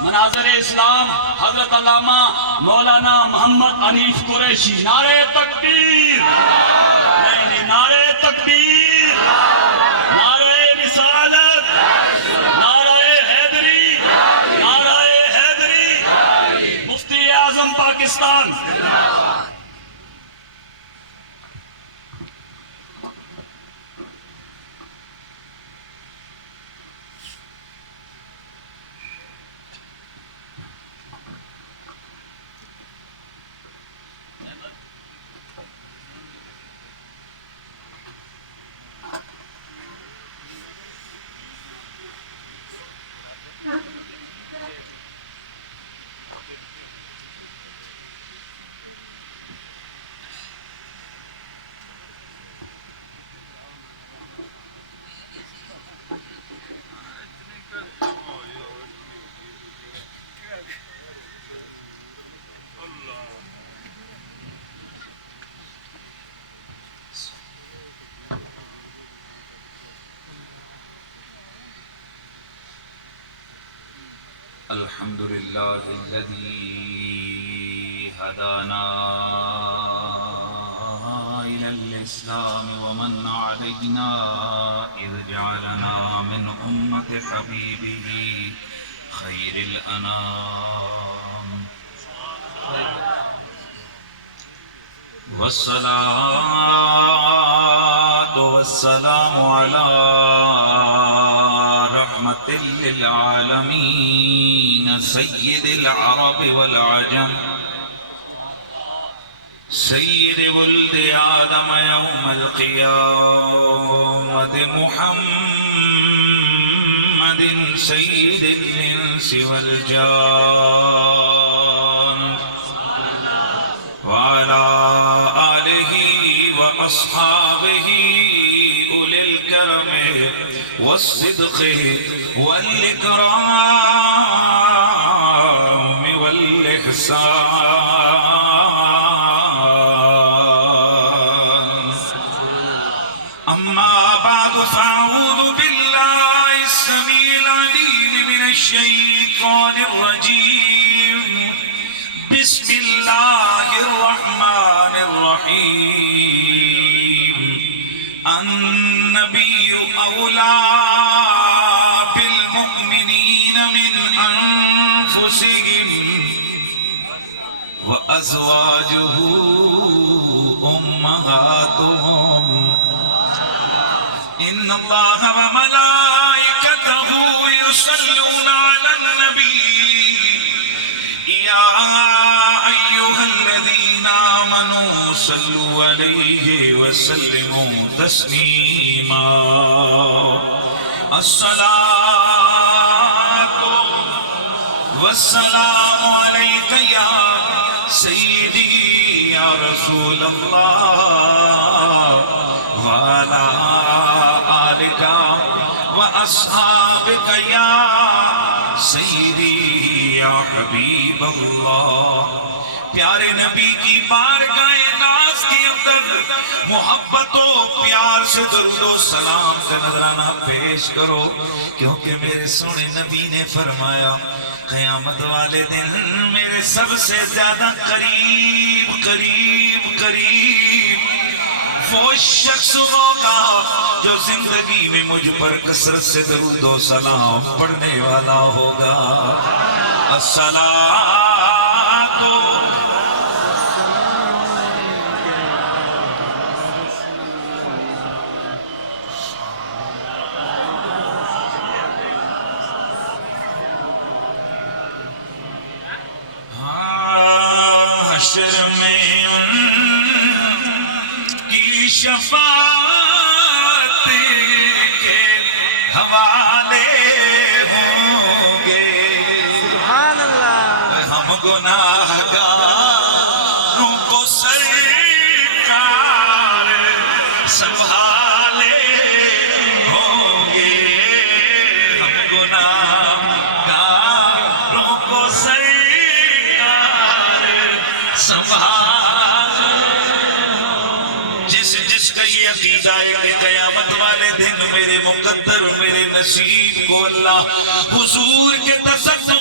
مناظر اسلام حضرت علامہ مولانا محمد انیف قریشی. نعرہ تکبیر. نہیں، نعرہ تکبیر، نعرہ رسالت، نعرہ حیدری، نعرہ حیدری. مفتی اعظم پاکستان. الحمد لله الذي هدانا إلى الإسلام ومن علينا إذ جعلنا من أمة حبيبه خير الأنام. والصلاة والسلام على رحمة للعالمين سيد العرب والعجم سيد ولد آدم يوم القيامة محمد سيد الإنس والجان وعلى آله وأصحابه أولي الكرم والصدق والإكرام والإحسان. أما بعد فأعوذ بالله السميع العليم من الشيطان الرجيم. بسم الله الرحمن الرحيم. النبي أولى بالمؤمنين من أنفسهم وأزواجه أمهاتهم. إن الله وملائكته يصلون على النبي يا أيها الذين آمنوا صلوا عليه وسلموا تسليما. الصلاة والسلام عليك يا سيدي يا رسول الله وعلى آلك وأصحابك يا سیدی یا حبیب اللہ. پیارے نبی کی بارگاہ ناز کے اندر محبت و پیار سے درود و سلام کا نذرانہ پیش کرو، کیونکہ میرے سونے نبی نے فرمایا قیامت والے دن میرے سب سے زیادہ قریب قریب قریب وہ شخص ہوگا جو زندگی میں مجھ پر کثرت سے درود و سلام پڑھنے والا ہوگا. الصلاۃ حشر میں ان کی شفاعت کے حوالے ہوں گے. سبحان اللہ. ہم گناہگاروں کو سرکار سنبھالے ہوں گے. ہم گناہگاروں کو سرکار سنبھال. جس کا یہ عقیدہ ہے کہ قیامت والے دن میرے مقدر میرے نصیب کو اللہ حضور کے تصدیق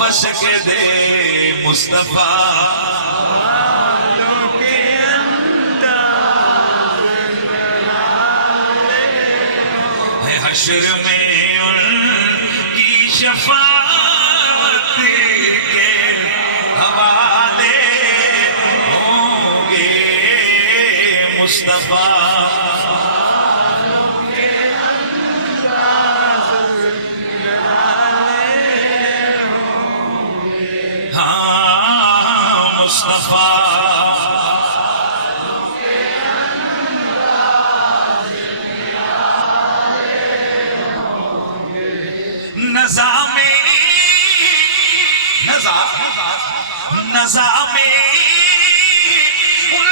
واپس کے دے مصطفیٰ ہے حشر میں ان کی شفاعت کے حوالے ہوں گے مصطفیٰ نظام ان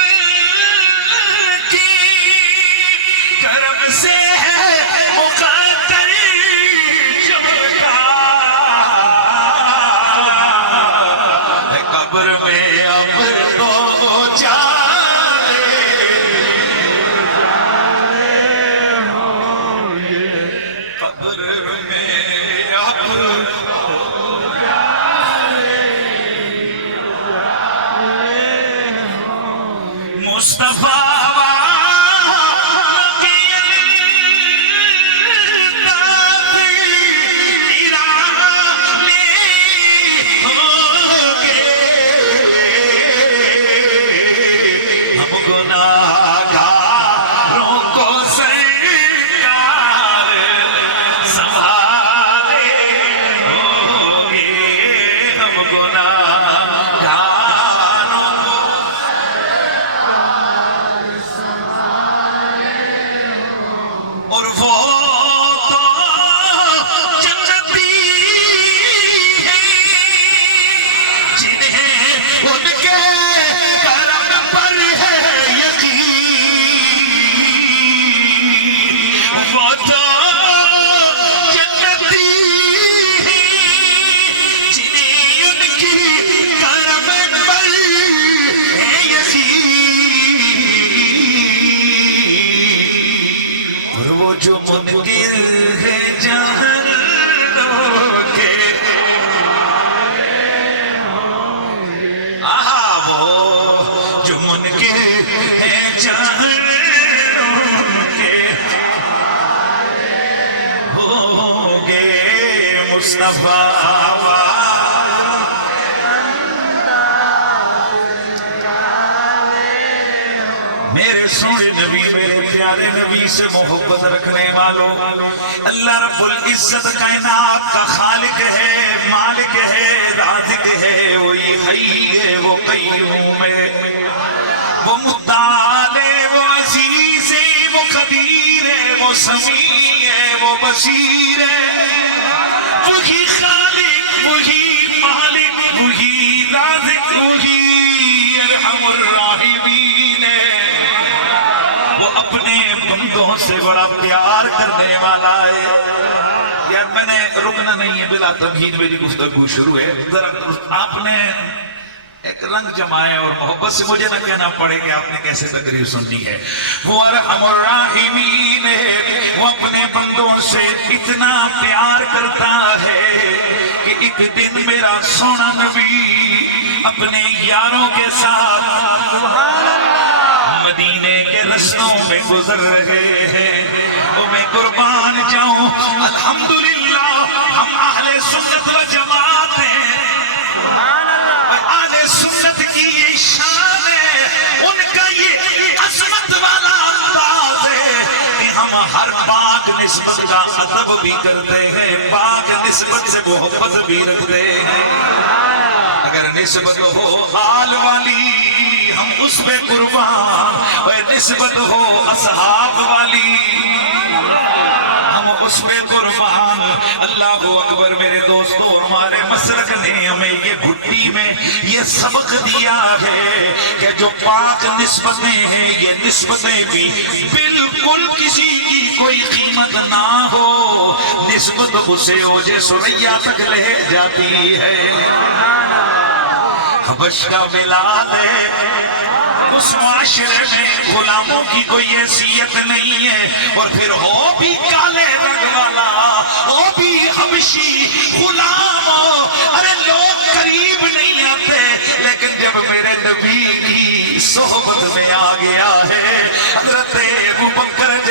کی کرم سے مقدر چمکا ہے قبر میں اب تو جانے ہوں گے قبر میں اب مصطفیٰ اور وہ تو جنتی ہیں جنہیں ان کے کرم پر ہے یقین وہ تو جنتی ہیں جنہیں ان کی کرم پر ہے یقین اور وہ جو منکر ہے جہنم کے وہ جو منکر ہے جہنم کے ہوں گے مصطفیٰ میرے سونے نبی میرے پیارے نبی سے محبت رکھنے والوں اللہ رب العزت کائنات کا خالق ہے مالک ہے رازق ہے وہی حی ہے وہ قیوم ہے وہ متعال ہے وہ عزیز ہے وہ قدیر ہے وہ سمیع ہے وہ بصیر ہے وہی خالق وہی مالک وہی رازق وہی ارحم الراحمین ہے وہ اپنے بندوں سے بڑا پیار کرنے والا ہے یار میں نے رکنا نہیں ہے بلا تمہید میری گفتگو شروع ہے ذرا آپ نے ایک رنگ جمائے اور محبت سے مجھے نہ کہنا پڑے کہ آپ نے کیسے تقریر سننی ہے وہ ارحم الراحمین ہے وہ اپنے بندوں سے اتنا پیار کرتا ہے کہ ایک دن میرا سونا نبی اپنے یاروں کے ساتھ سبحان اللہ مدینے کے رستوں میں گزر رہے ہیں وہ میں قربان جاؤں الحمدللہ ہم اہل سنت و جماعت ہیں اہل سنت کی یہ شان ہے ان کا یہ عظمت والا انداز ہے کہ ہم ہر پاک نسبت کا ادب بھی کرتے ہیں پاک نسبت سے محبت بھی رکھتے ہیں اگر نسبت ہو حال والی ہم اس پہ قربان اور نسبت ہو اصحاب والی ہم اس پہ قربان اللہ اکبر میرے دوستو ہمارے مسلک نے ہمیں یہ گھٹی میں یہ سبق دیا ہے کہ جو پاک نسبتیں ہیں یہ نسبتیں بھی بالکل کسی کی کوئی قیمت نہ ہو نسبت اسے اوجے سریا تک لے جاتی ہے حبش کا بلال ہے اس معاشرے میں غلاموں کی کوئی حیثیت نہیں ہے اور پھر ہو بھی کالے رنگ والا ہو بھی حبشی غلام ارے لوگ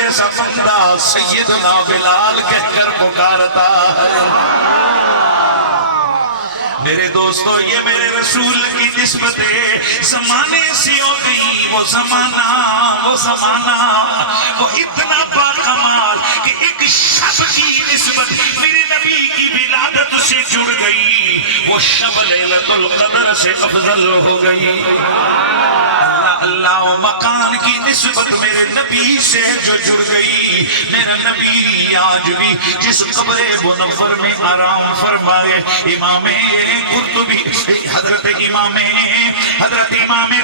جیسا بندہ سیدنا بلال کہہ کر پکارتا ہے۔ میرے دوستو یہ میرے رسول کی نسبت زمانے سے ہو گئی، وہ زمانہ وہ اتنا باکمال کہ ایک شب کی نسبت میرے نبی کی ولادت سے جڑ گئی، وہ شب لیلۃ القدر سے افضل ہو گئی۔ اللہ و مکان کی نسبت میرے نبی سے جو جڑ گئی، میرا نبی آج بھی جس قبر منور میں آرام فرمائے، امام قرطبی حضرت امام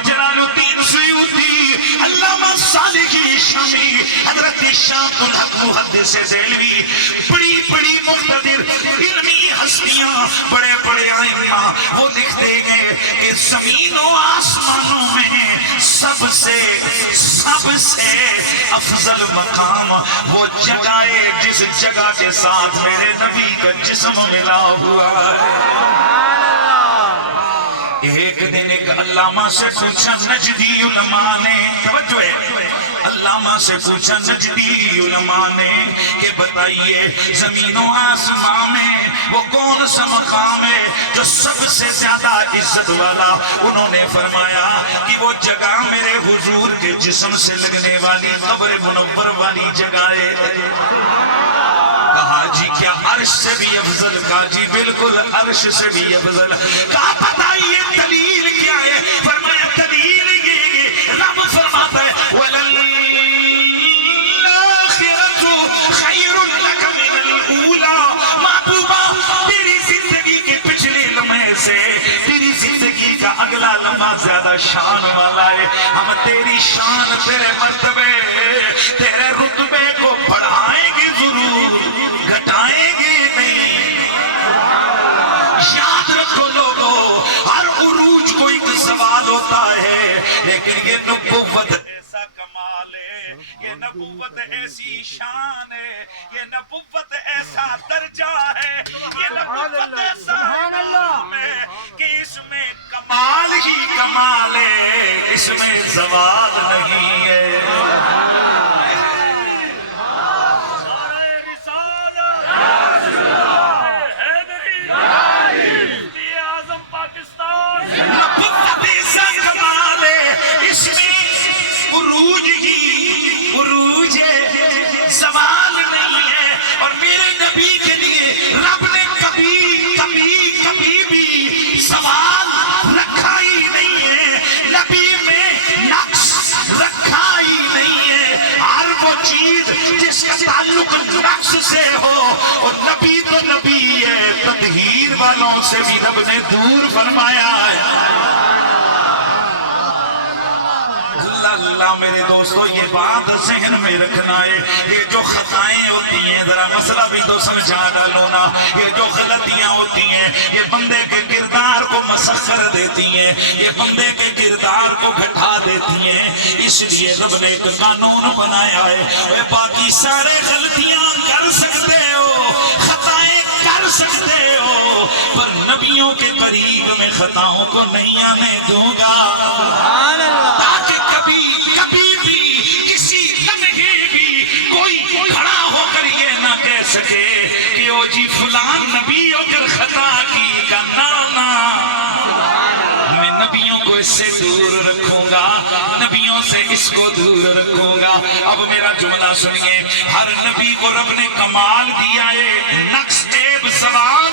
جلال الدین سیوطی، علامہ صالحی شامی، حضرت شاہ الحق محدث دہلوی، بڑی بڑی مقتدر علمی ہستیاں، بڑے بڑے ائمہ، وہ لکھتے ہیں کہ زمین و آسمانوں میں سب سے افضل مقام وہ جگہ ہے جس جگہ کے ساتھ میرے نبی کا جسم ملا ہوا ہے۔ ایک دن ایک علامہ سے پوچھا نجدی علماء نے، توجہ ہے، علامہ سے پوچھا نجدی علماء نے کہ بتائیے زمین و آسمان میں وہ کون سا مقام ہے جو سب سے زیادہ عزت والا؟ انہوں نے فرمایا کہ وہ جگہ میرے حضور کے جسم سے لگنے والی قبر منور والی جگہ ہے۔ کہا جی کیا عرش سے بھی افضل؟ کہا جی بالکل عرش سے بھی افضل۔ کہا بتائیے دلیل کیا ہے؟ فرمایا دلیل یہ رب فرماتا ہے خیر لک من الاولی، محبوبہ تیری زندگی کے پچھلے لمحے سے تیری زندگی کا اگلا لمحہ زیادہ شان والا ہے۔ ہم تیری شان، تیرے مرتبے، تیرے رتبے کو بڑھائیں گے ضرور، گھٹائیں گے نہیں۔ یاد رکھو لوگو، ہر عروج کو ایک سوال ہوتا ہے، لیکن یہ نبوت ایسا کمال ہے، یہ نبوت ایسی شان ہے، یہ نبوت ایسا درجہ ہے، یہ نبوت ایسا حکم ہے کہ اس میں کمال ہی کمال ہے، اس میں زوال نہیں ہے۔ عروج ہے، سوال نہیں ہے۔ اور میرے نبی کے لیے رب نے کبھی بھی سوال رکھا ہی نہیں ہے، نبی میں نقص رکھا ہی نہیں ہے۔ ہر وہ چیز جس کا تعلق نقص سے ہو، اور نبی تو نبی ہے، تطہیر والوں سے بھی رب نے دور فرمایا ہے۔ اللہ میرے دوستو یہ بات ذہن میں رکھنا ہے، یہ جو خطائیں ہوتی ہیں، ذرا مسئلہ بھی تو سمجھا ڈالو نا، یہ جو غلطیاں ہوتی ہیں یہ بندے کے کردار کو مسخ کر دیتی ہیں، یہ بندے کے کردار کو گھٹا دیتی ہیں۔ اس لیے رب نے ایک قانون بنایا ہے، باقی سارے غلطیاں کر سکتے ہو، خطائیں کر سکتے ہو، پر نبیوں کے قریب میں خطاؤں کو نہیں آنے دوں گا، تاکہ کبھی بھی کسی لمحے بھی کوئی کھڑا ہو کر یہ نہ کہہ سکے کہ او جی فلان نبی ہو کر خطا کی کا نانا۔ میں نبیوں کو اس سے دور رکھوں گا، نبیوں سے اس کو دور رکھوں گا۔ اب میرا جملہ سنیے، ہر نبی کو رب نے کمال دیا ہے، نقص عیب سوال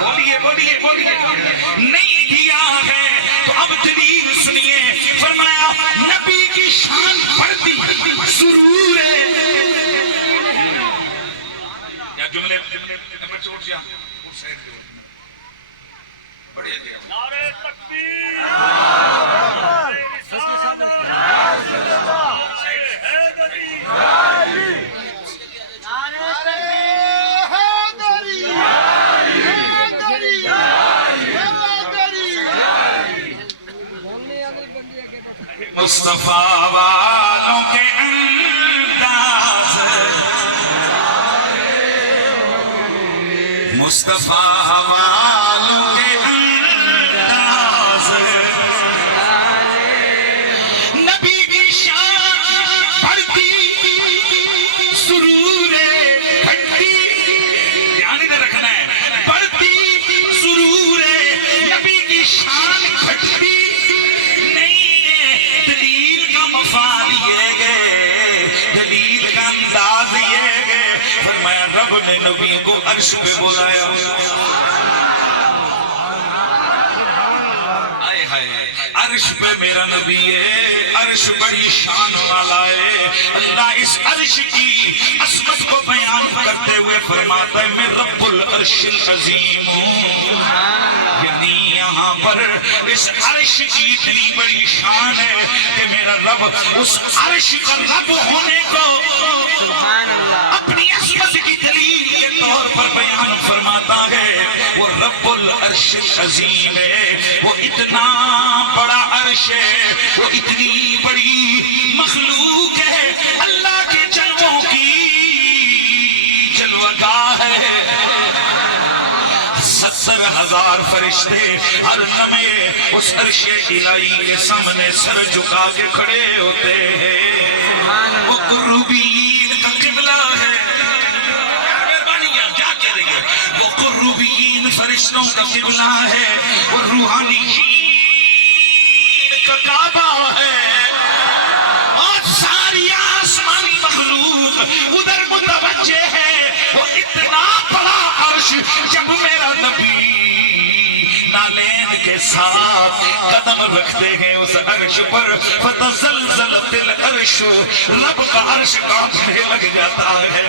بولیے نہیں دیا ہے۔ تو اب دلیل سنیے، فرمایا نبی کی شان بڑھتی ضرور ہے۔ یا جملے پر چھوڑ دیا بڑھیا دیا، نعرہ تکبیر، مصطفیٰ والوں کے انداز، مصطفیٰ والوں کے انداز، نبی کی شان بڑھتی نبی کو عرش پہ بلایا. عرش پہ میرا نبی ہے, عرش بڑی شان والا ہے. اللہ اس عرش کی عظمت کو بیان کرتے ہوئے فرماتا ہے میں رب العرش العظیم ہوں. یعنی یہاں پر اس عرش کی اتنی بڑی شان ہے کہ میرا رب اس عرش کا رب ہونے کو اپنی عظمت کی دلیل کے طور پر بیان فرماتا ہے. وہ رب العرش العظیم ہے, وہ اتنا بڑا عرش ہے, وہ اتنی بڑی مخلوق ہے, اللہ کے جلووں کی جلوگاہ ہے. 70,000 فرشتے ہر لمحے اس عرش الہی کے سامنے سر جھکا کے کھڑے ہوتے ہیں. وہ قربین کا قبلہ ہے. وہ قربین فرشتوں کا قبلہ ہے, وہ روحانی کا کعبہ ہے, اور ساری آسمانی مخلوق ادھر متوجہ ہے. وہ اتنا بڑا عرش جب میرا نبی نالین کے ساتھ قدم رکھتے ہیں اس عرش پر, فتزلزلت العرش, رب کا عرش کانپنے لگ جاتا ہے.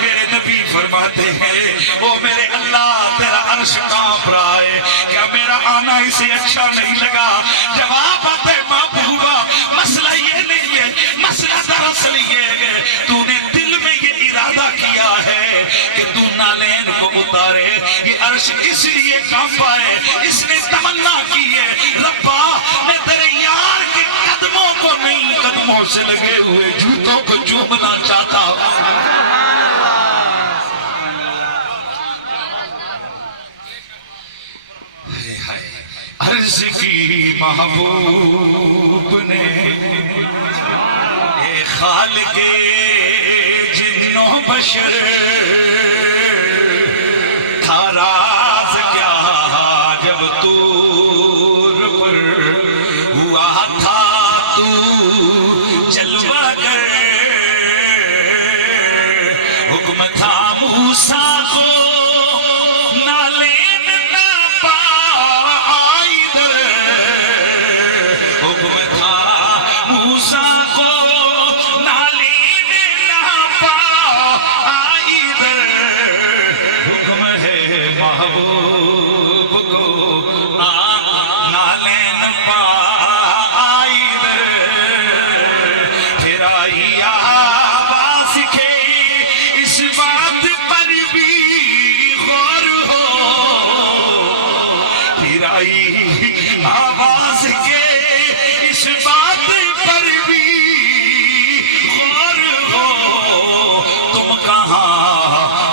میرے نبی فرماتے ہیں او میرے اللہ تیرا عرش کانپ رہا ہے, کیا میرا آنا اسے اچھا نہیں لگا؟ جواب آتا ہے محبوبہ مسئلہ یہ نہیں ہے, مسئلہ دراصل یہ ہے تو نے دل میں یہ ارادہ کیا ہے کہ تو نالین کو اتارے. یہ عرش اس لیے کانپا ہے, اس نے تمنا کی ہے ربا میں تیرے یار کے قدموں کو نہیں, قدموں سے لگے ہوئے جوتوں کو چومنا چاہتا ہوں. عرض کی محبوب نے اے خالق جن و بشر تھا راز کیا جب طور پر ہوا تھا تو جلوہ گر, حکم تھا موسیٰ کو نالین نہ پائی در, حکم تھا موسیٰ کو نالین نہ پائی در, حکم ہے محبوب کو نالین پائی در. پھر آئی آواز کے اس بات پر بھی غور ہو, پھر آئی آواز کے اس بات پر بھی غور ہو. تم کہاں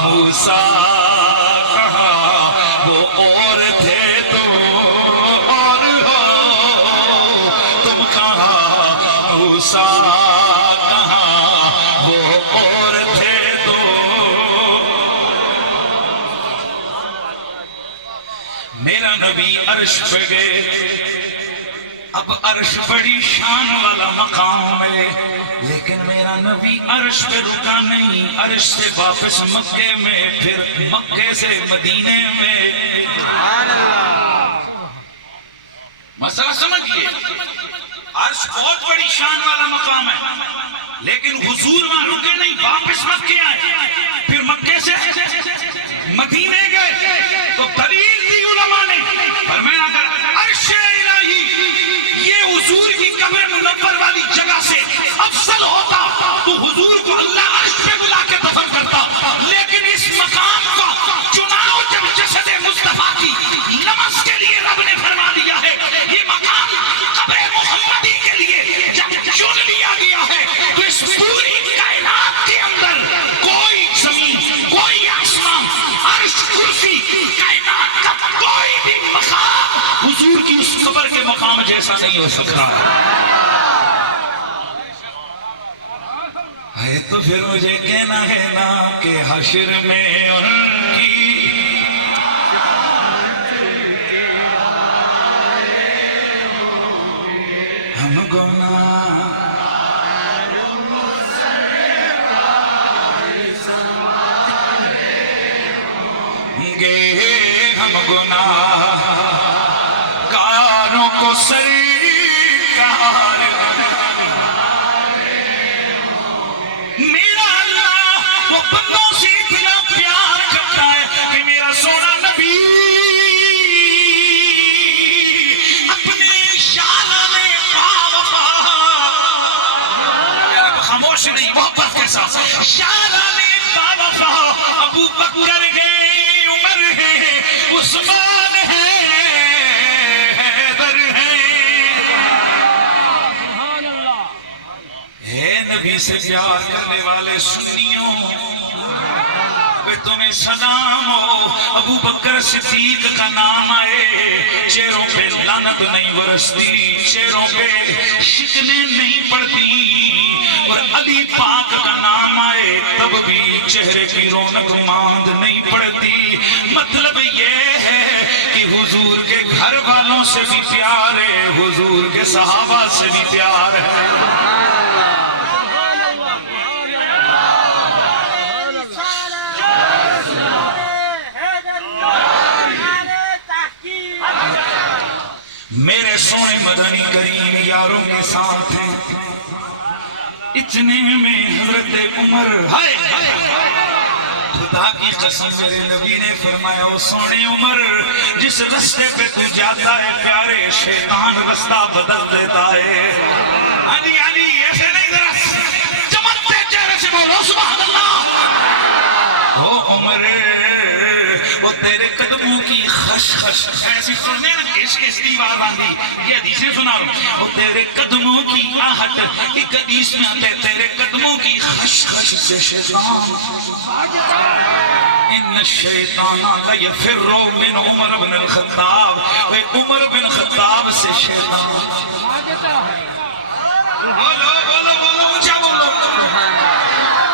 موسیٰ کہاں وہ اور تھے تم اور ہو, تم کہاں موسیٰ کہاں وہ اور تھے تو. میرا نبی عرش پہ گئے. اب عرش بڑی شان والا مقام ہے, لیکن میرا نبی عرش پہ رکا نہیں, عرش سے واپس مکے میں, پھر مکے سے مدینے میں. مسئلہ سمجھئے, عرش بہت بڑی شان والا مقام ہے, لیکن حضور وہاں رکے نہیں, واپس مکے آئے, پھر مکے سے مدینے گئے. تو دلیل دی علماء نے, فرمایا اگر عرش الہی یہ حضور کی قبر منور والی جگہ سے افضل ہوتا تو حضور کو اللہ عرش پہ بلا کے دفن کرتا, لیکن اس مقام کا چناؤ جب جسد مصطفیٰ کی لمس کے لیے رب نے فرما دیا ہے, یہ مقام قبر محمدی کے لیے جب چن لیا گیا ہے, تو اس پوری کائنات کے اندر کوئی زمین, کوئی آسمان, عرش, کرسی, کائنات کا کوئی بھی مقام حضور کی اس قبر کے مقام جیسا نہیں ہو سکتا ہے. تو پھر مجھے کہنا ہے نا کہ حشر میں ان کی ہم گناہ گے ہم گناہ گاروں کو سرکار میرا اللہ وہ بندوں سے اتنا پیار کرتا ہے کہ میرا سونا نبی اپنے شانہ میں باوفا خاموش نہیں محبت کے ساتھ شانہ میں باوفا ابو بکر ہے عمر ہے عثمان ہے حیدر ہے نبی سے پیار کرنے والے سنیوں تمہیں سلام ہو ابو بکر صدیق کا نام آئے چہروں پہ لعنت نہیں برستی چہروں پہ شکنیں نہیں پڑتی اور علی پاک کا نام آئے تب بھی چہرے کی رونق ماند نہیں پڑتی مطلب یہ ہے کہ حضور کے گھر والوں سے بھی پیار ہے حضور کے صحابہ سے بھی پیار ہے میرے سونے مدنی کریم یاروں کے ساتھ ہیں اتنے میں حضرت عمر خدا کی قسم میرے نبی نے فرمایا او سونے عمر جس رستے پہ تو جاتا ہے پیارے شیطان رستہ بدل دیتا ہے علی علی ایسے نہیں ذرا چمکتے چہرے سے بولو سبحان اللہ او عمر وہ تیرے قدموں کی خشخش ایسی سننے نا کس کی آواز آندھی یہ حدیثیں سنا رہا ہوں وہ تیرے قدموں کی آہٹ ایک حدیث میں آتے تیرے قدموں کی خشخش سے شیطان ان الشیطان لیفر من عمر بن الخطاب وہ عمر بن خطاب سے شیطان بولو بولو بولو اونچا بولو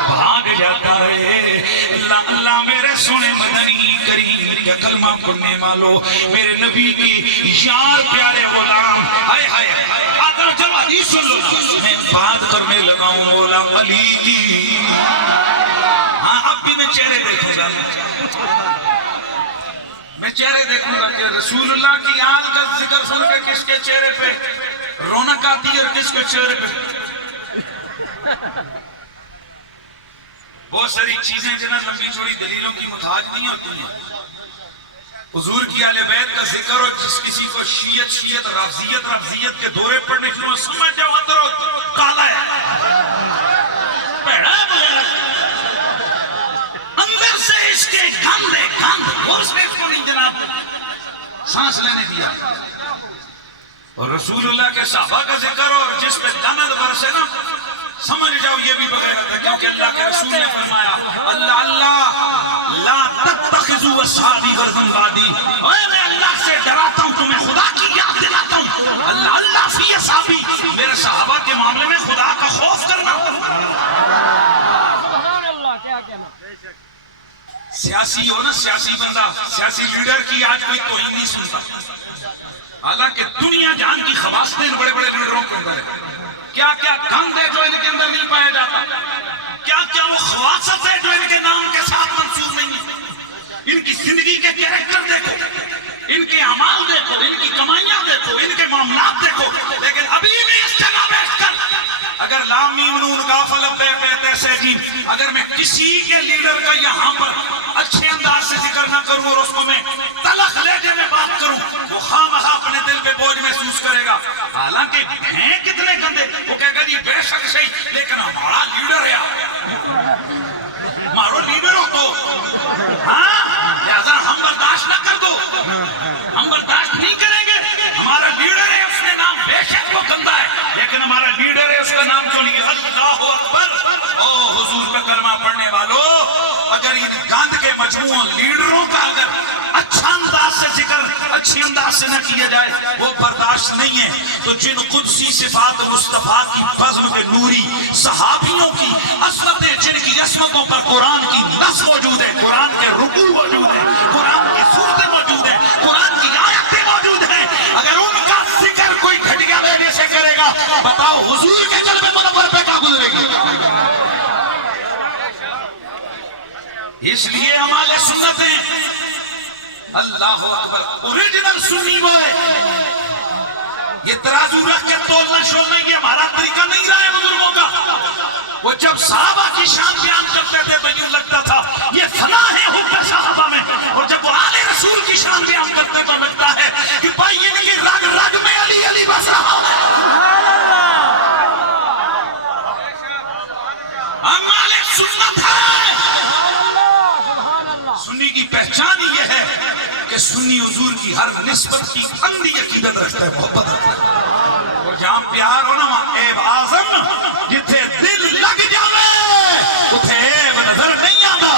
بھاگ جاتا ہے اللہ میرے سونے مدنی کریم کیا کلمہ پڑھنے والو میرے نبی کی یار پیارے غلام ہائے ہائے آدھر چلو حدیث سن لو میں بات کرنے لگا ہوں مولا علی کی ہاں اب بھی میں چہرے دیکھوں گا میں چہرے دیکھوں گا کہ رسول اللہ کی آل کا ذکر سن کے کس کے چہرے پہ رونق آتی ہے اور کس کے چہرے پہ بہت ساری چیزیں جنہیں لمبی چوڑی دلیلوں کی محتاج نہیں ہوتی ہیں حضور کی اہل بیت کا ذکر ہو جس کسی کو شیعت رافضیت کے دورے پڑنے شروع سمجھ جاؤ اندر کالا ہے پیڑا ہے بغیر اندر سے اس کے گند اور سے اس کو نہیں جناب سانس لینے دیا اور رسول اللہ کے صحابہ کا ذکر ہو اور جس پہ لعنت برسے نا سمجھ جاؤ یہ بھی بغیر تھا کیونکہ اللہ کے رسول نے فرمایا اللہ لا تتخذوا اصحابی غرضا بعدی اے میں اللہ سے ڈراتا ہوں تمہیں خدا کی یاد دلاتا ہوں اللہ فی اصحابی میرے صحابہ کے معاملے میں خدا کا خوف کرنا سبحان اللہ کیا کہنا سیاسی ہو نا سیاسی بندہ سیاسی لیڈر کی آج کوئی توہین نہیں سنتا حالانکہ دنیا جان کی خواستیں بڑے بڑے لیڈروں کے اندر ہے کیا کیا گند ہے جو ان کے اندر نہیں پایا جاتا کیا کیا وہ خواصت ہے جو ان کے نام کے ساتھ منسوب نہیں ہے ان کی زندگی کے کیریکٹر دیکھو ان کے اعمال دیکھو ان کی کمائیاں دیکھو ان کے معاملات دیکھو لیکن ابھی بھی اس جگہ بیٹھ کر اگر لام میم نون کاف الف بے پے تے سے جیم اگر میں کسی کے لیڈر کا یہاں پر اچھے انداز سے ذکر نہ کروں اور اس کو میں تلخ لہجے میں بات کروں وہ خامخواہ اپنے دل پہ بوجھ محسوس کرے گا حالانکہ ہیں کتنے گندے وہ کہے گا جی بے شک صحیح لیکن ہمارا لیڈر ہے ہمارو لیڈر ہو تو ہاں لہذا ہم برداشت نہ کر دو ہم برداشت نہیں کریں گے ہمارا لیڈر ہے اس نے نام بے شک وہ گندا ہے لیکن ہمارا لیڈر ہے اس کا نام چلیے اللہ اکبر او حضور پہ کلمہ پڑھنے والو اگر ان گاند کے مجموعوں لیڈروں کا اگر اچھا انداز سے ذکر اچھی انداز سے نہ کیا جائے وہ برداشت نہیں ہے تو جن قدسی صفات مصطفیٰ کی فضل کے نوری صحابیوں کی عظمتیں جن کی عظمتوں پر قرآن کی نص موجود ہے قرآن کے رکوع موجود ہے قرآن کی سورتیں موجود ہیں قرآن کی آیتیں موجود ہیں اگر ان کا ذکر کوئی گھٹیا لہجے سے کرے گا بتاؤ حضور کے قلب منور پہ کیا گزرے گی اس لیے ہمارے سنتیں اللہ اکبر، اوریجنل سنی وہ ہے. یہ ترازو رکھ کے تولنا شولنا یہ ہمارا طریقہ نہیں رہا ہے بزرگوں کا. وہ جب صحابہ کی شان بیان کرتے تھے تو یوں لگتا تھا یہ فنا ہے حب صحابہ میں، اور جب وہ آل رسول کی شان بیان کرتے تو لگتا ہے کہ بھائی ان کی رگ رگ میں علی علی بس رہا ہے. ہم آل سنت ہے. سنی کی پہچان یہ ہے کہ سنی حضور کی ہر نسبت کی اندھی عقیدت رکھتا ہے، محبت رکھتا ہے. اور جہاں پیار ہو نا وہاں عیب اعظم، جتھے دل لگ جاوے اتھے عیب نظر نہیں آتا.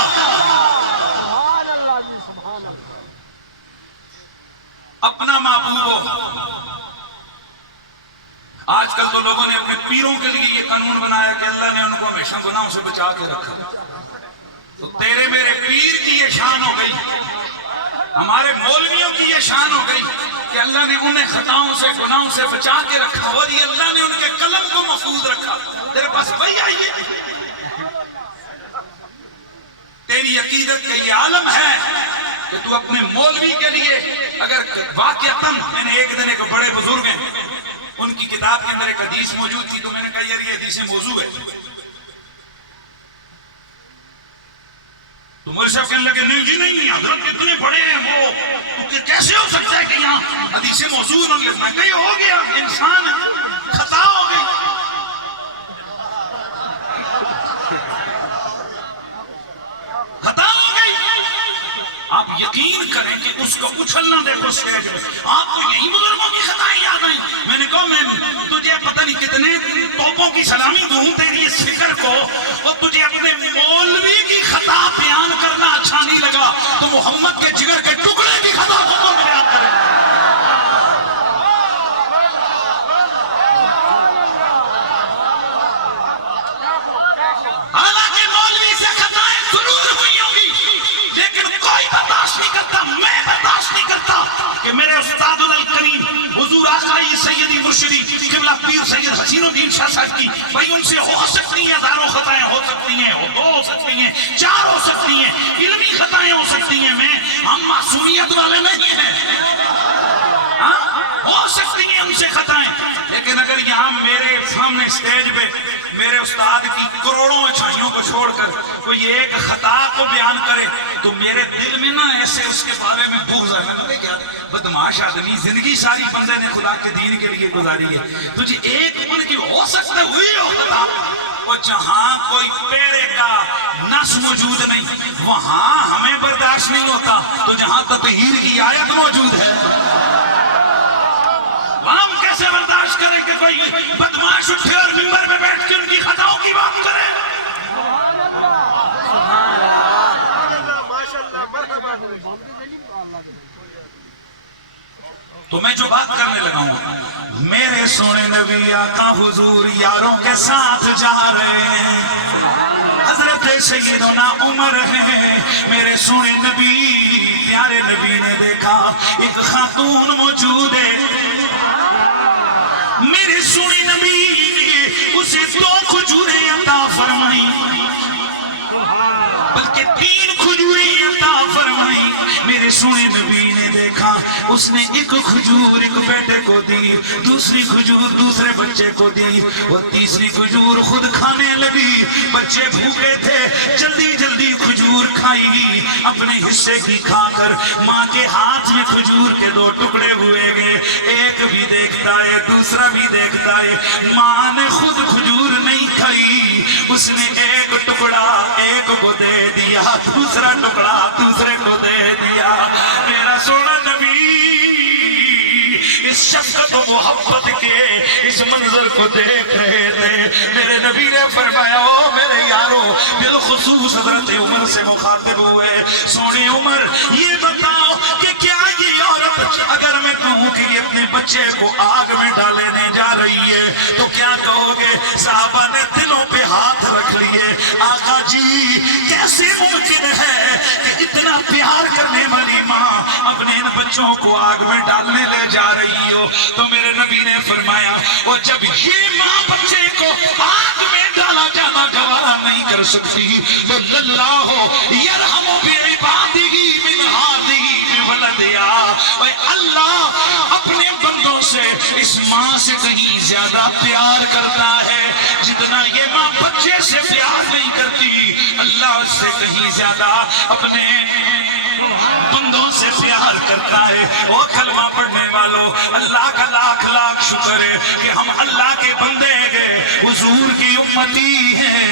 اپنا محبوب ہو. آج کل تو لوگوں نے اپنے پیروں کے لیے یہ قانون بنایا کہ اللہ نے ان کو ہمیشہ گناہوں سے بچا کے رکھا. تو تیرے میرے پیر کی یہ شان ہو گئی، ہمارے مولویوں کی یہ شان ہو گئی کہ اللہ نے انہیں خطاؤں سے گناہوں سے بچا کے رکھا، اور یہ اللہ نے ان کے قلم کو محفوظ رکھا. تیرے پاس وہی آئی ہے. تیری عقیدت کا یہ عالم ہے کہ تو اپنے مولوی کے لیے اگر واقعتاً، میں نے ایک دن ایک بڑے بزرگ ہیں ان کی کتاب کے اندر ایک حدیث موجود تھی، تو میں نے کہا یار یہ حدیث موضوع ہے. تو مولوی صاحب کہنے لگے نہیں جی نہیں حضرت اتنے بڑے ہیں وہ تو کیسے ہو سکتا ہے کہ یہاں حدیث موضوع انہوں نے لکھنا. کہ یہ ہو گیا، انسان خطا ہو گئی. خطا ہو گئی. آپ یقین کریں کہ اس کو اچھلنا دیکھو سٹیج میں، آپ کو یہی بزرگوں کی خطائیں یاد آئیں. میں نے کہا میں تجھے پتہ نہیں کتنے توپوں کی سلامی دوں تیری اس فکر کو، اور تجھے اپنے مولوی کی خطا بیان کرنا اچھا نہیں لگا تو محمد کے جگر کے ٹکڑے کی خطا کو کون بیان کرے. حالانکہ مولوی سے خطائیں ضرور ہوئی ہوگی، لیکن کوئی برداشت نہیں کرتا، میں برداشت نہیں کرتا کہ میرے استاد الکریم حضور آقائی سیدی مرشدی قبلہ پیر سید حسین الدین شاہ صاحب کی، بھائی ان سے ہو سکتی ہیں ہزاروں خطائیں، ہو سکتی ہیں دو ہو سکتی ہیں چار ہو سکتی ہیں، علمی خطائیں ہو سکتی ہیں. ہم معصومیت والے نہیں ہیں. ہو سکتی ہیں ان سے خطائیں، لیکن اگر یہاں میرے سامنے سٹیج پہ میرے استاد کی کروڑوں اچھائیوں کو چھوڑ کر کوئی ایک خطا کو بیان کرے تو میرے دل میں نا ایسے اس کے بارے میں بغض ہے. میں نے کہا بدماش آدمی، زندگی ساری بندے نے خدا کے دین کے لیے گزاری ہے، تجھے ایک من کی ہو سکتا ہے ہوئی ہو خطا. اور جہاں کوئی پیرے کا نس موجود نہیں وہاں ہمیں برداشت نہیں ہوتا، تو جہاں تطہیر کی آیت موجود ہے ہم کیسے برداشت کریں کہ کوئی بدماش اٹھے اور منبر میں بیٹھ کے ان کی خطاؤں کی بات کرے. تو میں جو بات کرنے لگا ہوں، میرے سونے نبی آقا حضور یاروں کے ساتھ جا رہے ہیں، حضرت سیدنا عمر ہیں. میرے سونے نبی پیارے نبی نے دیکھا ایک خاتون موجود ہے. میرے سونے نبی نے اسے 2 کھجوریں عطا فرمائی، بلکہ 3 کھجوریں عطا فرمائی. میرے سونے نبی نے دیکھا اس نے ایک کھجور ایک بیٹے کو دی، دوسری کھجور دوسرے بچے کو دی، اور تیسری کھجور خود کھانے لگی. بچے بھوکے تھے، جلدی جلدی کھجور کھائی، اپنے حصے کی کھا کر ماں کے ہاتھ میں کھجور کے 2 ٹکڑے ہوئے گئے. ایک بھی دیکھتا ہے دوسرا بھی دیکھتا ہے. ماں نے خود کھجور نہیں کھائی، اس نے ایک ٹکڑا ایک کو دے دیا، دوسرا ٹکڑا دوسرے کو دے دیا. میرا سونا نبی اس شفقت و محبت کے اس منظر کو دیکھ رہے تھے. میرے نبی نے فرمایا او میرے یارو، بالخصوص حضرت عمر سے مخاطب ہوئے، سونے عمر یہ بتاؤ کہ کیا یہ عورت اگر میں کہوں کہ یہ اپنے بچے کو آگ میں ڈالنے جا رہی ہے تو کیا کہو گے؟ صحابہ نے دلوں پہ ہاتھ رکھ لیے. آقا جی کیسے ممکن ہے کہ اتنا پیار کرنے والی ماں اپنے ان بچوں کو آگ میں ڈالنے لے جا رہی ہو؟ تو میرے نبی نے فرمایا وہ جب یہ ماں بچے کو آگ میں ڈالا جانا گوارا نہیں کر سکتی تو اللہ یرحم بعبادہ من ہذہ بولد نہیں کرتی، اللہ سے کہیں زیادہ اپنے بندوں سے پیار کرتا ہے۔ وہ کلمہ پڑھنے والوں، اللہ کا لاکھ لاکھ شکر ہے کہ ہم اللہ کے بندے گئے، حضور کی امتی ہیں۔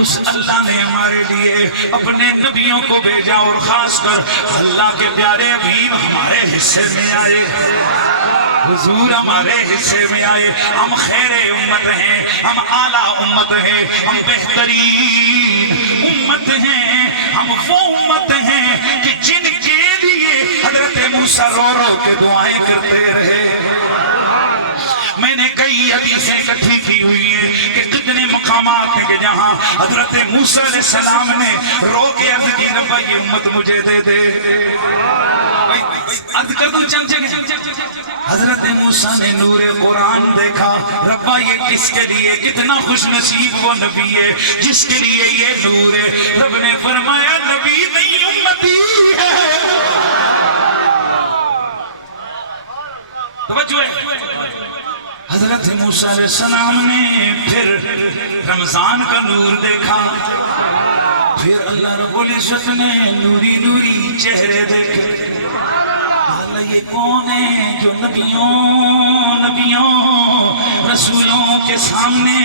اس اللہ نے ہمارے لیے اپنے نبیوں کو بھیجا، اور خاص کر اللہ کے پیارے حبیب ہمارے حصے میں آئے، حضور ہمارے حصے میں آئے۔ ہم خیر امت ہیں، ہم اعلیٰ امت ہیں، ہم بہترین امت ہیں، ہم وہ امت ہیں کہ جن کے لیے حضرت موسیٰ رو رو کے دعائیں کرتے رہے۔ میں نے کئی حدیثیں اکٹھی کی ہوئی ہیں کہ کتنے مقامات ہیں کہ جہاں حضرت موسیٰ علیہ السلام نے رو کے عرض کی، ربا یہ امت مجھے دے دے۔ عرض کر دوں چند جگہ، حضرت موسیٰ نے نور قرآن دیکھا، ربا یہ کس کے لیے، کتنا خوش نصیب وہ نبی ہے جس کے لیے یہ نور ہے۔ رب نے فرمایا نبی نہیں امتی ہے۔ توجہ ہے، حضرت موسیٰ علیہ السلام نے پھر رمضان کا نور دیکھا، پھر اللہ رب العزت نے نوری نوری چہرے دیکھے۔ اللہ یہ کون ہے جو نبیوں رسولوں کے سامنے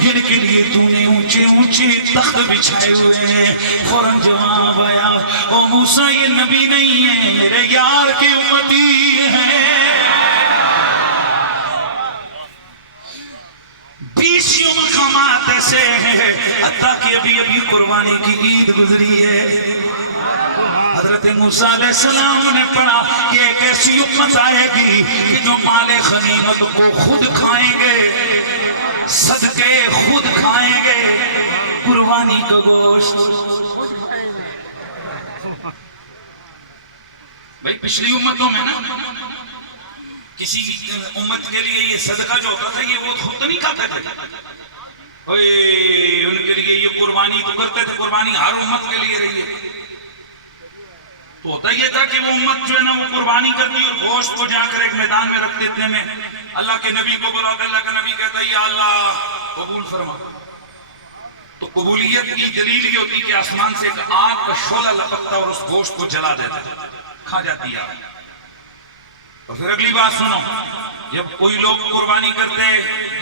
جن کے لیے تو نے اونچے اونچے تخت بچھائے ہوئے ہیں؟ فوراً جواب آیا، او موسیٰ یہ نبی نہیں ہے، میرے یار کے امتی ہیں۔ 20 مقامات ایسے ہیں، حتیٰ کہ ابھی قربانی کی عید گزری ہے، حضرت موسیٰ علیہ السلام نے پڑھا کہ ایک ایسی امت آئے گی کہ جو مال غنیمت کو خود کھائیں گے، صدقے خود کھائیں گے، قربانی کا گوشت۔ بھائی پچھلی امتوں میں نا کسی امت کے لیے یہ صدقہ جو ہوتا تھا یہ وہ خود تو نہیں کھاتے تھے، ان کے لیے یہ قربانی تو کرتے تھے، قربانی ہر امت کے لیے رہی ہے۔ تو ہوتا یہ تھا کہ وہ امت جو ہے نا وہ قربانی کرتی اور گوشت کو جا کر ایک میدان میں رکھ دیتے میں اللہ کے نبی کو بلاتے، اللہ کا نبی کہتا ہے یا اللہ قبول فرما۔ تو قبولیت کی دلیل یہ ہوتی کہ آسمان سے ایک آگ کا شعلہ لپکتا اور اس گوشت کو جلا دیتا، کھا جاتی ہے۔ اور پھر اگلی بات سنو، جب کوئی لوگ قربانی کرتے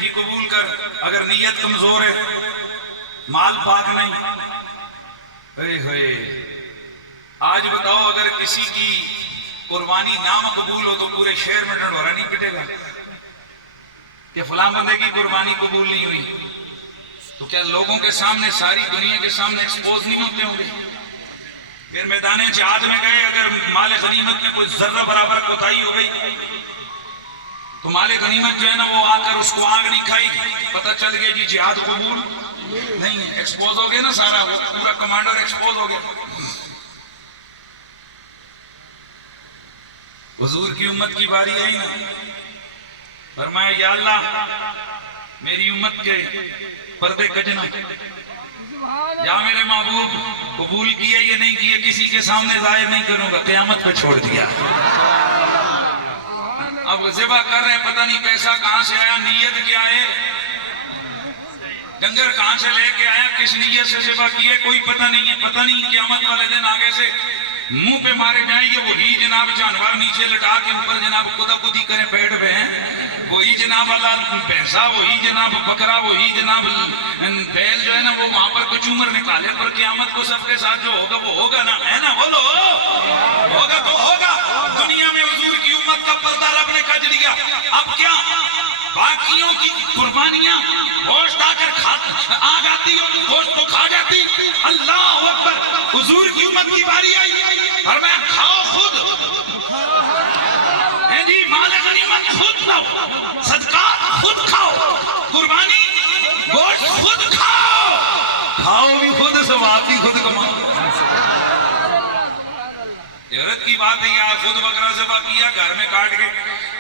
جی قبول کر، اگر نیت کمزور ہے، مال پاک نہیں، آج بتاؤ اگر کسی کی قربانی نہ مقبول ہو تو پورے شہر میں ڈنڈورا نہیں پٹے گا کہ فلاں بندے کی قربانی قبول نہیں ہوئی؟ تو کیا لوگوں کے سامنے، ساری دنیا کے سامنے ایکسپوز نہیں ہوتے ہوں گے؟ پھر میدان جہاد میں گئے، اگر مال غنیمت میں کوئی ذرہ برابر کوتاہی ہو گئی تو مال غنیمت جو ہے نا وہ آ کر اس کو آگ نہیں کھائی، پتہ چل گیا جی جہاد قبول نہیں ہے، ایکسپوز ہو گیا نا سارا، وہ پورا کمانڈر ایکسپوز ہو گیا۔ حضور کی امت کی باری آئی نا، فرمایا یا اللہ میری امت کے پردے کجنا، یا میرے محبوب قبول کیے یا نہیں کیے کسی کے سامنے ظاہر نہیں کروں گا، قیامت پہ چھوڑ دیا۔ اب ذبح کر رہے پتہ نہیں پیسہ کہاں سے آیا، نیت کیا ہے، ڈنگر کہاں سے لے کے آیا، کس نیت سے ذبح کیے کوئی پتہ نہیں ہے۔ پتہ نہیں قیامت والے دن آگے سے منہ پہ مارے جائیں گے وہی جناب جانور نیچے لٹا کے اوپر جناب خدا خودی کریں بیٹھ گئے ہیں، وہی جناب والا پیسہ، وہی جناب بکرا، وہی جناب بیل جو ہے نا وہ وہاں پر کچومر نکالے، پر قیامت کو سب کے ساتھ جو ہوگا وہ ہوگا نا، ہے نا؟ بولو ہوگا تو ہوگا۔ دنیا میں حضور کی امت کا پردہ رب نے کج لیا، اب کیا باقیوں کی قربانیاں گوشت آ کر آ جاتی اور گوشت کو کھا جاتی۔ اللہ اکبر، حضور کی امت کی باری آئی، فرمایا کھاؤ خود، جی مال غنیمت خود لاؤ، صدقات خود کھاؤ، قربانی گوشت خود کھاؤ، کھاؤ بھی خود، ثواب بھی خود کماؤ۔ حیرت کی بات ہے یار، خود بکرا ذبح کیا، گھر میں کاٹ کے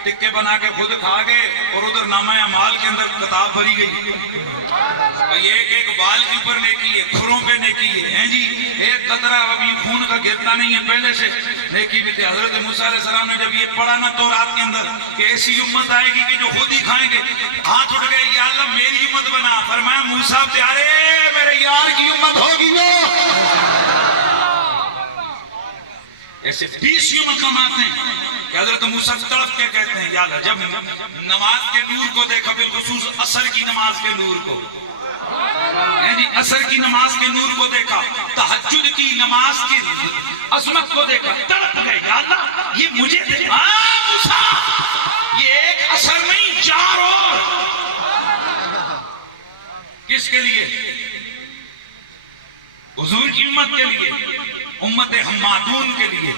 ٹکے بنا کے خود کھا گئے اور ادھر نامہ اعمال کے اندر کتاب بھری گئی. یہ ایک ایک بال کے اوپر نیکی ہے, کھروں پہ نیکی ہے جی, ایک قطرہ ابھی خون کا گرتا نہیں ہے, پہلے سے نیکی بھی تھی. حضرت موسیٰ علیہ السلام نے جب یہ پڑھا نا تورات کے اندر کہ ایسی امت آئے گی کہ جو خود ہی کھائیں گے, ہاتھ اٹھ گئے, یا اللہ میری امت بنا. فرمایا موسیٰ پیارے میرے یار کی امت ہوگی وہ. ایسے 20 مقامات ہیں کہ حضرت موسیٰ تڑپ کے کہتے ہیں یا اللہ جب نماز کے نور کو دیکھا, بالخصوص عصر کی نماز کے نور کو, عصر کی نماز کے نور کو دیکھا, تہجد کی نماز کی عظمت کو دیکھا, تڑپ گئے یا اللہ یہ مجھے موسیٰ یہ ایک عصر نہیں 4 اور. کس کے لیے؟ حضور کی امت کے لیے, امت حمادون کے لیے,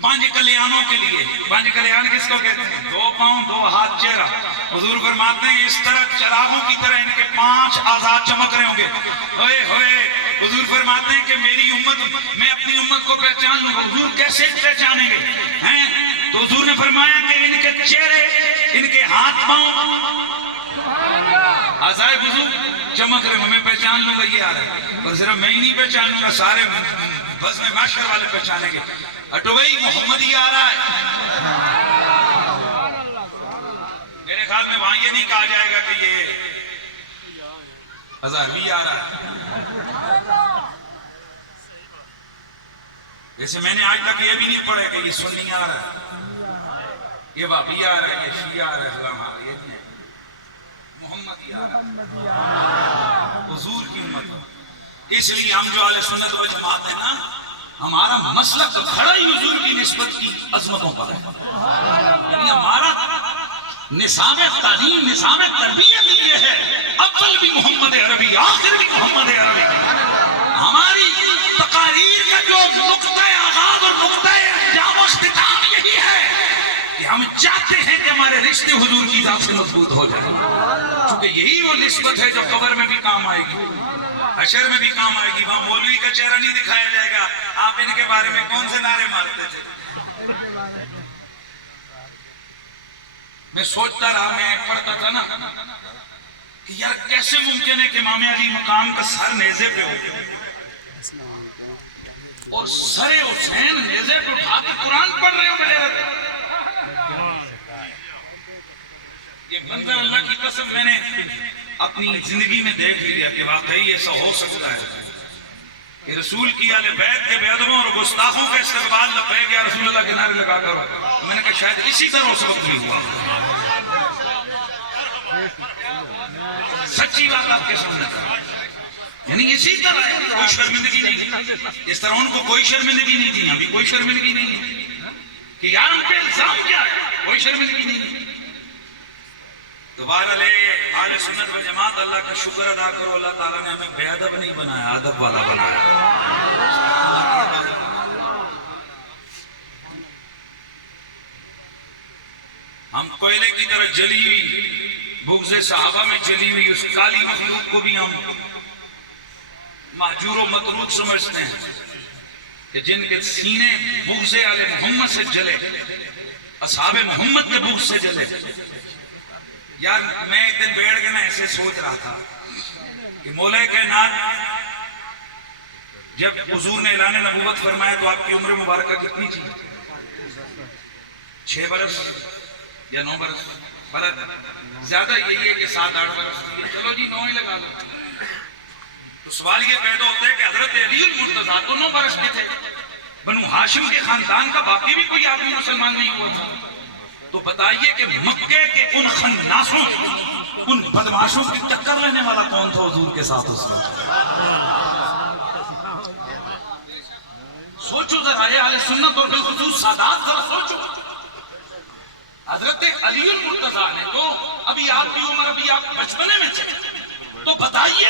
5 کلیانوں کے لیے. 5 کلیان کس کو کہتے ہیں؟ 2 پاؤں 2 ہاتھ چہرہ. حضور فرماتے ہیں اس طرح چراغوں کی طرح ان کے 5 اعضاء چمک رہے ہوں گے. ہوئے ہوئے حضور فرماتے ہیں کہ میری امت, میں اپنی امت کو پہچان لوں گا. حضور کیسے پہچانیں گے ہیں؟ تو حضور نے فرمایا کہ ان کے چہرے, ان کے ہاتھ پاؤں اعضاء وضو چمک رہے, ہمیں پہچان لوں گا یہ آ رہا ہے. اور صرف میں ہی نہیں پہچانوں گا, سارے بس میں معاشر والے پہچانیں گے. اٹو بھائی محمد ہی آ رہا ہے. میرے خیال میں وہاں یہ نہیں کہا جائے گا کہ یہ ہزاروی آ رہا ہے. جیسے میں نے آج تک یہ بھی نہیں پڑھا کہ یہ سنی آ رہا ہے, یہ وہابی آ رہا ہے, یہ شیعہ آ رہا ہے, اسلام آ رہا ہے. یہ نہیں ہے, محمد ہی آ رہا ہے, حضور کی امت. اس لیے ہم جو اہل سنت و جماعت ہیں نا, ہمارا مسلک کھڑا ہی حضور کی نسبت کی عظمتوں پر ہے. یعنی ہمارا نظام تعلیم, نظام تربیت یہ ہے, اول بھی محمد عربی, آخر بھی محمد عربی. ہماری تقاریر کا جو نقطہ آغاز اور نقطہ انجام و اختتام یہی ہے کہ ہم چاہتے ہیں کہ ہمارے رشتے حضور کی ذات سے مضبوط ہو جائیں, چونکہ یہی وہ نسبت ہے جو قبر میں بھی کام آئے گی, حشر میں بھی کام آئے گی. وہاں مولوی کا چہرہ نہیں دکھایا جائے گا. آپ ان کے بارے میں کون سے نعرے مارتے تھے؟ میں سوچتا رہا, میں پڑھتا تھا نا کہ یار کیسے ممکن ہے کہ امام علی مقام کا سر نیزے پہ ہو اور سر حسین نیزے پہ اٹھا کے قرآن پڑھ رہے ہو بغیرت. یہ منظر اللہ کی قسم میں نے اپنی زندگی میں دیکھ لیا کہ واقعی ایسا ہو سکتا ہے کہ رسول کی اہل بیت کے بے ادبوں اور گستاخوں کا استقبال لبیک یا رسول اللہ کے نعرے لگا کر. میں نے کہا شاید اسی طرح اس وقت نہیں ہوا. سچی بات آپ کے سامنے تھا, یعنی اسی طرح ہے, کوئی شرمندگی نہیں تھی. اس طرح ان کو کوئی شرمندگی نہیں تھی, ابھی کوئی شرمندگی نہیں ہے کہ یار ہم پہ الزام کیا ہے, کوئی شرمندگی نہیں ہے. دوبارہ لے اہل سنت و جماعت, اللہ کا شکر ادا کرو, اللہ تعالیٰ نے ہمیں بے ادب نہیں بنایا, ادب والا بنایا. ہم کوئلے کی طرح جلی ہوئی, بغض صحابہ میں جلی ہوئی اس کالی مخلوق کو بھی ہم مہجور و متروک سمجھتے ہیں کہ جن کے سینے بغض آل محمد سے جلے, اصحاب محمد کے بغض سے جلے. یار میں ایک دن بیٹھ کے نا ایسے سوچ رہا تھا کہ مولا کائنات جب حضور نے اعلان نبوت فرمایا تو آپ کی عمر مبارکہ کتنی تھی؟ 6 برس یا 9 برس؟ زیادہ یہی ہے کہ 7-8 برس. چلو جی 9 ہی لگا دو. تو سوال یہ پیدا ہوتا ہے کہ حضرت علی المرتضیٰ تو 9 برس کے تھے, بنو ہاشم کے خاندان کا باقی بھی کوئی آدمی مسلمان نہیں ہوا تھا. تو بتائیے کہ مکے کے ان خناسوں, ان بدماشوں کی ٹکر لینے والا کون تھا حضور کے ساتھ اس وقت؟ سوچو ذرا اہل سنت اور بالخصوص سادات, ذرا سوچو. حضرت علی المرتضیٰ نے تو ابھی آپ کی عمر, ابھی آپ 55 میں تھے, تو بتائیے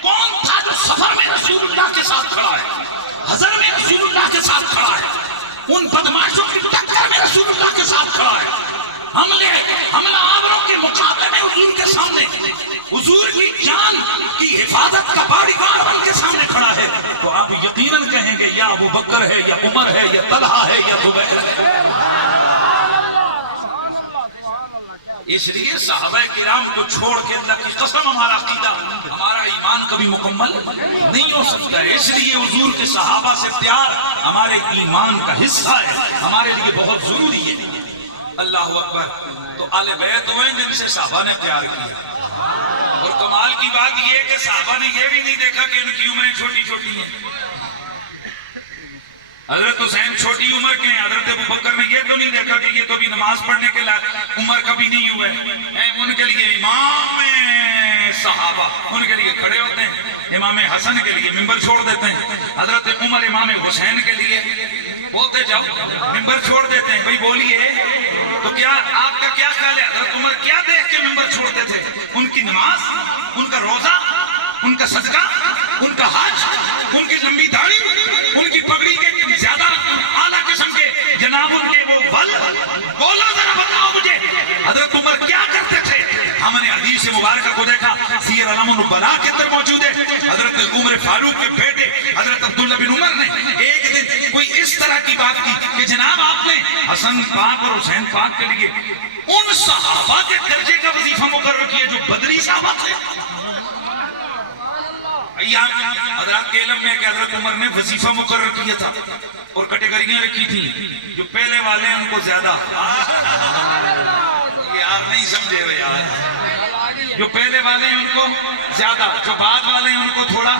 کون تھا جو سفر میں رسول اللہ کے ساتھ کھڑا ہے, حضر میں رسول اللہ کے ساتھ کھڑا ہے, ان بدماشوں کی ٹکر میں رسول اللہ کے ساتھ کھڑا ہے, حملہ آوروں کے مقابلے میں حضور کے سامنے, حضور کی جان کی حفاظت کا باڈی گارڈ بن کے سامنے کھڑا ہے. تو آپ یقیناً کہیں گے یا ابو بکر ہے, یا عمر ہے, یا طلحہ ہے, یا زبیر ہے. اس لیے صحابہ کرام کو چھوڑ کے اللہ کی قسم ہمارا عقیدہ ہمارا ایمان کبھی مکمل نہیں ہو سکتا ہے. اس لیے حضور کے صحابہ سے پیار ہمارے ایمان کا حصہ ہے, ہمارے لیے بہت ضروری ہے. اللہ اکبر. تو آل بیت ہوئے جن سے صحابہ نے پیار کیا. اور کمال کی بات یہ ہے کہ صحابہ نے یہ بھی نہیں دیکھا کہ ان کی عمریں چھوٹی چھوٹی ہیں. حضرت حسین چھوٹی عمر کے ہیں, حضرت ابوبکر نے یہ تو نہیں دیکھا کہ یہ تو بھی نماز پڑھنے کے لائق عمر کبھی نہیں ہوئے. ان کے لیے امام صحابہ ان کے لیے کھڑے ہوتے ہیں, امام حسن کے لیے ممبر چھوڑ دیتے ہیں. حضرت عمر امام حسین کے لیے بولتے جاؤ ممبر چھوڑ دیتے ہیں. بھائی بولیے تو کیا آپ کا کیا خیال ہے حضرت عمر کیا دیکھ کے ممبر چھوڑتے تھے؟ ان کی نماز, ان کا روزہ, ان کا صدقہ, ان کا حج, ان کی لمبی داڑھی, ان کی پگڑی کے زیادہ اعلیٰ قسم کے جناب ان کے وہ بل. بولو ذرا بتاؤ مجھے حضرت عمر کیا کرتے تھے؟ ہم نے حدیث مبارکہ کو دیکھا, سیر علم النبلاء کے اندر موجود ہے. حضرت عمر فاروق کے بیٹے حضرت عبداللہ بن عمر نے ایک دن کوئی اس طرح کی بات کی کہ جناب آپ نے حسن پاک اور حسین پاک کے لیے ان صحابہ کے درجے کا وظیفہ مقرر کیا جو بدری صحابہ تھے. حضرات کے علم میں کہ حضرت عمر نے وظیفہ مقرر کیا تھا اور کیٹیگریاں رکھی تھی. جو پہلے والے ہیں ان کو زیادہ, یار نہیں سمجھے ہوئے یار, جو پہلے والے ہیں ان کو زیادہ, جو بعد والے ہیں ان کو تھوڑا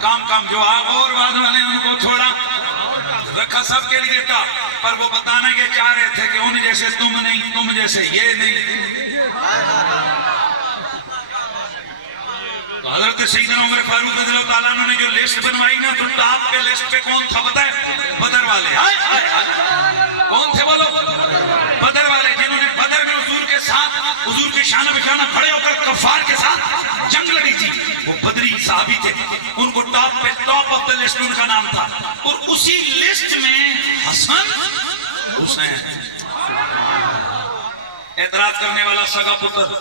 کام, جو اور بعد والے ہیں ان کو تھوڑا رکھا. سب کے لیے تھا, پر وہ بتانا یہ چاہ رہے تھے کہ ان جیسے تم نہیں, تم جیسے یہ نہیں. تو حضرت سیدنا عمر فاروق رضی اللہ تعالیٰ عنہ نے جو لسٹ بنوائی نا, تو ٹاپ پہ لسٹ پہ کون تھا پتہ ہے؟ بدر والے. کون تھے بولو؟ بدر والے, جنہوں نے بدر میں حضور کے ساتھ حضور کے شانہ بشانہ کھڑے ہو کر کفار کے ساتھ جنگ لڑی تھی. وہ بدری صحابی تھے, ان کو ٹاپ پہ ٹاپ آف دا لسٹ ان کا نام تھا. اور اسی لسٹ میں حسن حسین, اعتراض کرنے والا سگا پتر.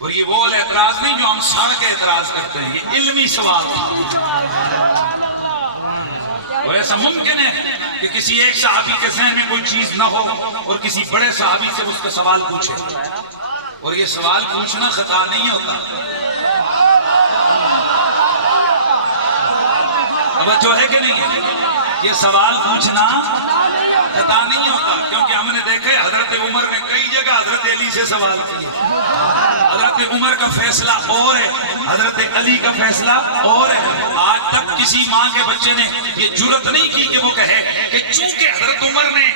اور یہ وہ اعتراض نہیں جو ہم سڑ کے اعتراض کرتے ہیں, یہ علمی سوال تھا. اور ایسا ممکن ہے کہ کسی ایک صحابی کے ذہن میں کوئی چیز نہ ہو اور کسی بڑے صحابی سے اس کا سوال پوچھے, اور یہ سوال پوچھنا خطا نہیں ہوتا. توجہ ہے کہ نہیں ہے؟ یہ سوال پوچھنا خطا نہیں ہوتا, کیونکہ ہم نے دیکھے حضرت عمر نے کئی جگہ حضرت علی سے سوال کیا. حضرت عمر کا فیصلہ اور ہے, حضرت علی کا فیصلہ اور ہے. آج تک کسی ماں کے بچے نے یہ جرت نہیں کی کہ وہ کہے کہ چونکہ حضرت عمر نے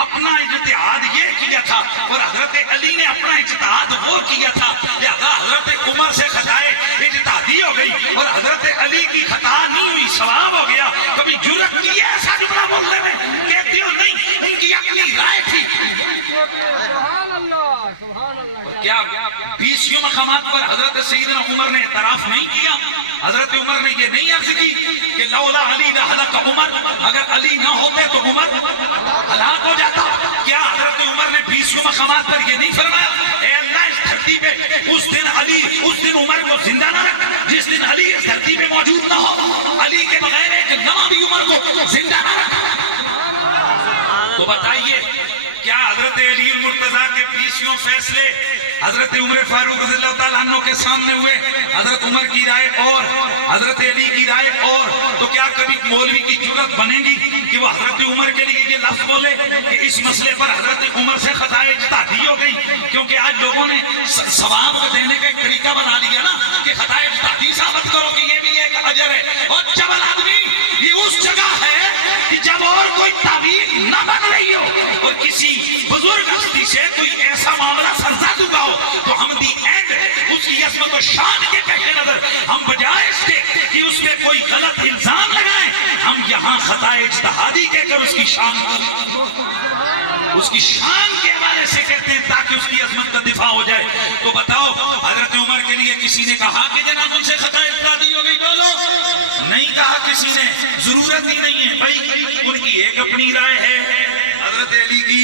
اپنا اجتہاد یہ کیا تھا اور حضرت علی نے اپنا اجتہاد وہ کیا تھا, لہذا حضرت عمر سے خطائے اجتہادی ہو گئی اور حضرت علی کی خطا نہیں ہوئی, ثواب ہو گیا. کبھی جرت کی ہے ایسا جملہ بولنے میں؟ کہتی ہو نہیں, ان کی اپنی رائے تھی. کیا 20 مقامات پر حضرت سیدنا عمر نے اعتراف نہیں کیا؟ حضرت عمر نے یہ نہیں عرض کی کہ لولا علی لہلک عمر, اگر علی نہ ہوتے تو عمر ہلاک ہو جاتا؟ کیا حضرت عمر نے 20 مقامات پر یہ نہیں فرمایا اے اللہ اس دھرتی پہ اس دن عمر کو زندہ نہ رکھ جس دن علی اس دھرتی پہ موجود نہ ہو, علی کے بغیر ایک نواں بھی عمر کو زندہ نہ رکھ؟ تو بتائیے کیا حضرت علی المرتضیٰ کے 20 فیصلے حضرت عمر فاروق رضی اللہ تعالیٰ عنہ کے سامنے ہوئے, حضرت عمر کی رائے اور حضرت علی کی رائے اور, تو کیا کبھی مولوی کی جرت بنے گی کہ وہ حضرت عمر کے لیے یہ لفظ بولے کہ اس مسئلے پر حضرت عمر سے خطائے اجتہادی ہو گئی؟ کیونکہ آج لوگوں نے ثواب دینے کا ایک طریقہ بنا لیا نا کہ خطائے اجتہادی ثابت کرو کہ یہ بھی ایک اجر ہے. اور چبل آدمی یہ اس جگہ ہے کہ جب اور کوئی تعبیر نہ بن رہی ہو اور کسی بزرگ ہستی سے کوئی ایسا معاملہ سرزد ہوا ہو, تو ہم دی اینڈ اس کی عظمت و شان کے پیش نظر ہم بجائے اس کے کہ اس میں کوئی غلط الزام لگائیں, ہم یہاں خطائے اجتہادی کہہ کر اس کی شان کے حوالے سے کہتے ہیں تاکہ اس کی عظمت کا دفاع ہو جائے. تو بتاؤ حضرت عمر کے لیے کسی نے کہا کہ جناب ان سے خطائے اجتہادی ہو گئی؟ بولو, نہیں کہا کسی نے, ضرورت ہی نہیں ہے. بھائی ان کی ایک اپنی رائے ہے, حضرت علی کی